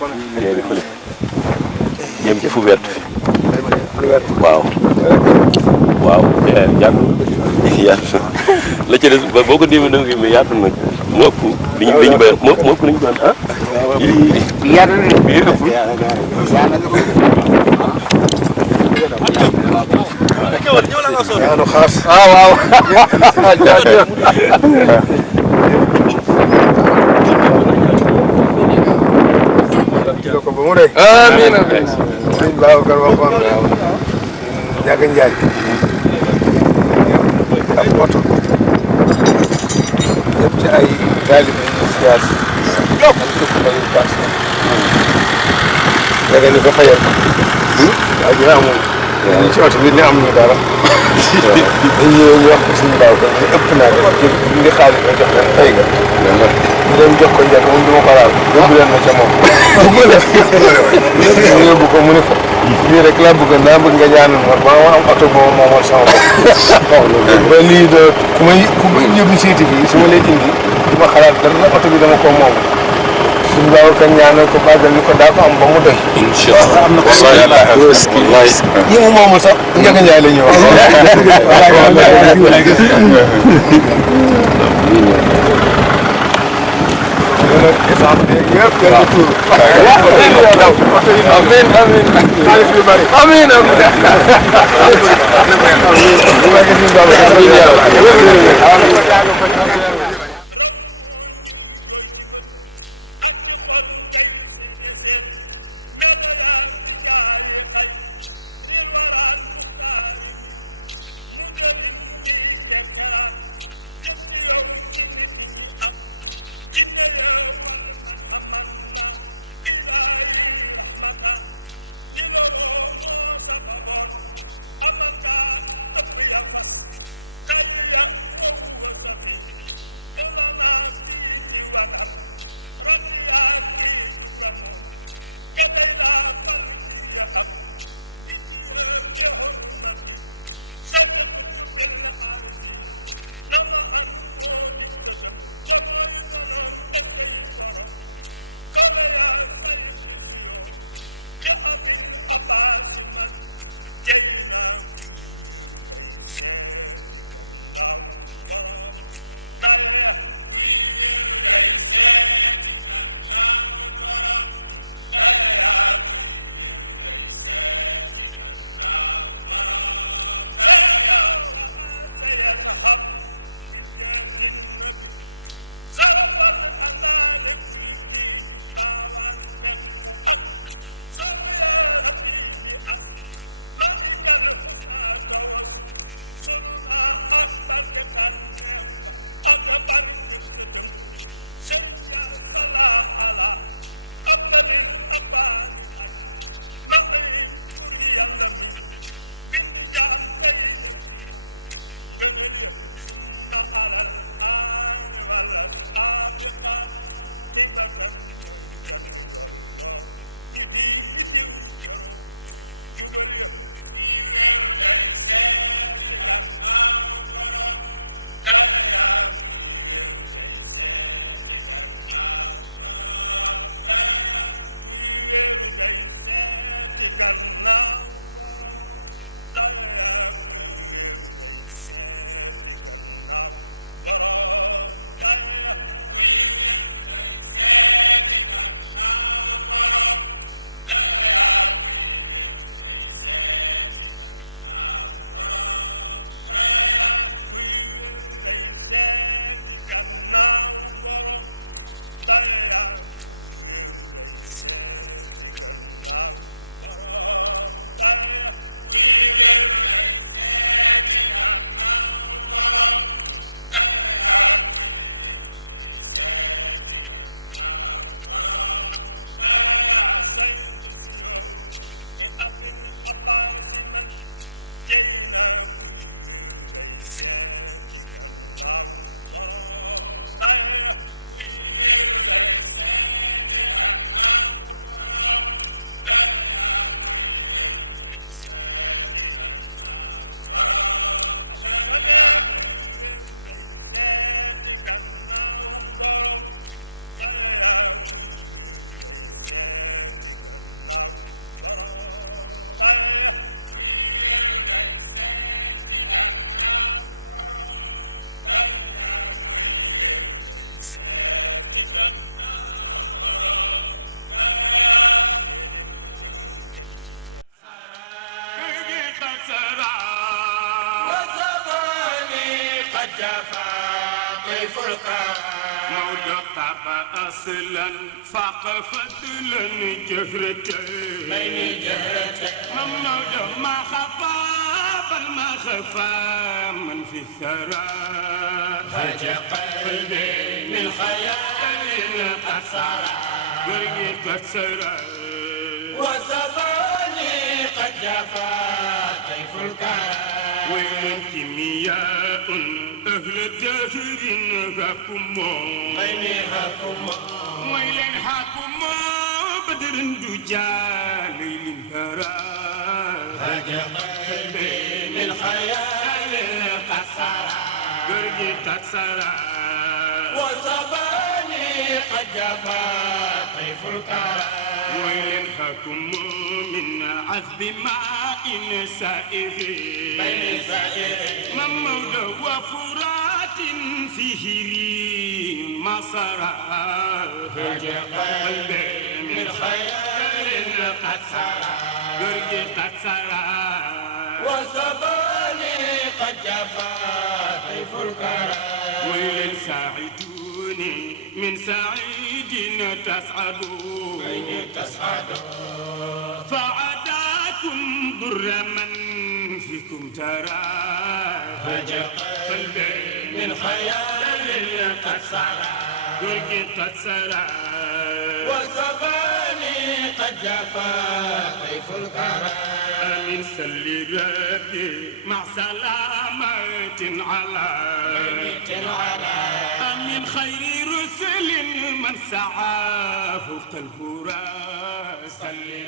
teeli fële jëm ci fu wert fi waaw waaw yaatu yaatu la ci des boo ko démee da nga fi mais yaatu nag moo ëpp li ñu béy moo ëpp li ñu doon ah yaatu na bii ëpp yaanu xaas waaw ko ba mu dee amiin sëñ Babacar waxoon Ndiaga Ndiaye ab oto yëpp ci ay taalibe yu siyaas am këpp nañu paas Ndiaga ni ko fayal waaw ñu amul ñu ci oto bi ne am ñu dara dañ ñëw ñu wax ko sëñ Babacar ni ëpp naa def ndi xaalis nga jox leen fay nga ñu dem jox ko njëkk moom du ma ko laal yóbbu leen ma ca moom ñu yóbbu ko mu ne ko lii rek laa bëgg naa bëgg nga ñaanal ma ba ma am oto boobu moomal sama bopp ba lii de ku may yóbbu seeti bi su ma leen indi du ma xalaat dara oto bi dama ko moom suñu baaw kan ñaanal ko bàggal ni ko daa ko am ba mu doy incha allah am na ko wallaay yi mu moomul sax Ndiaga Ndiaye la ñëw سرى وزماني قد جفا طيف الكرى مولى طاب أصلا فاق فضلا جهرته بين جهرته مولى ما خفى بل ما خفى من في الثرى هاج قلبي من خيال قد سرى قلبي قد سرى وزماني قد جفا طيف الكرى وين كيمياء أهل الدهر هاكمو بيني هاكمو ويلين هاكمو بدر دجا ليل هرى هاج قلبي من خيال قد سرى قلبي قد سرى وصباني قد جفا طيف الكرى ويل حكم من عذب ماء سائغ بين سائغ ممود وفرات فيه ما صرى هاج قلبي من خيال قد سرى قلبي قد سرى وصباني قد جفا طيف الكرى ويل ساعدوني من سعيد تسعدوا فعداكم ضر من فيكم ترى هاج قلبي من خيال قد سرى قلبي قد سرى وزماني قد جفا طيف الكرى أمين سلي ربي مع سلامة على أمين خير رسل من سعاه قلبه سلي